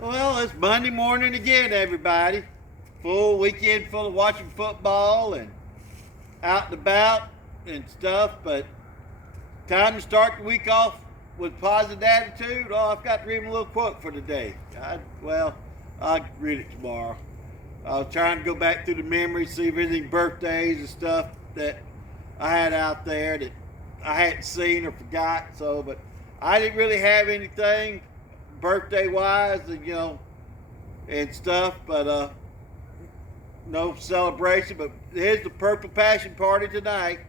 Well, it's Monday morning again, everybody. Full weekend full of watching football and out and about and stuff, but time to start the week off with positive attitude. Oh, I've got to read a little quote for today. I'll read it tomorrow. I was trying to go back through the memories, see if any birthdays and stuff that I had out there that I hadn't seen or forgot. But I didn't really have anything birthday wise, and stuff. But no celebration. But here's the Purple Passion Party tonight.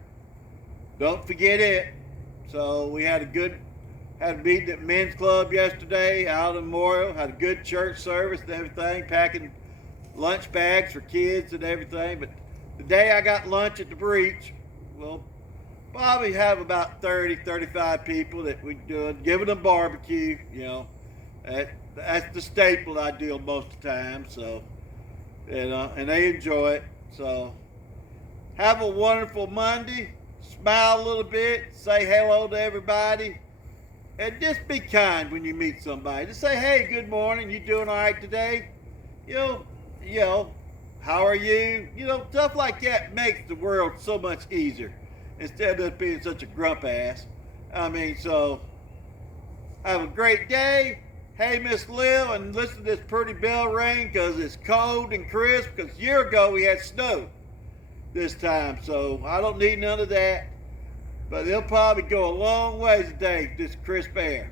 Don't forget it. So we had a meeting at Men's Club yesterday out in Memorial. Had a good church service and everything, packing lunch bags for kids and everything. But the day I got lunch at the Breach, we'll probably have about 30, 35 people that we do giving them barbecue. That's the staple I do most of the time. So, and they enjoy it. So, have a wonderful Monday. Smile a little bit. Say hello to everybody. And just be kind when you meet somebody. Just say, hey, good morning. You doing all right today? How are you? Stuff like that makes the world so much easier instead of being such a grump ass. So have a great day. Hey, Miss Lil, and listen to this pretty bell ring because it's cold and crisp. Because a year ago we had snow this time, so I don't need none of that. But it'll probably go a long ways today, this crisp air.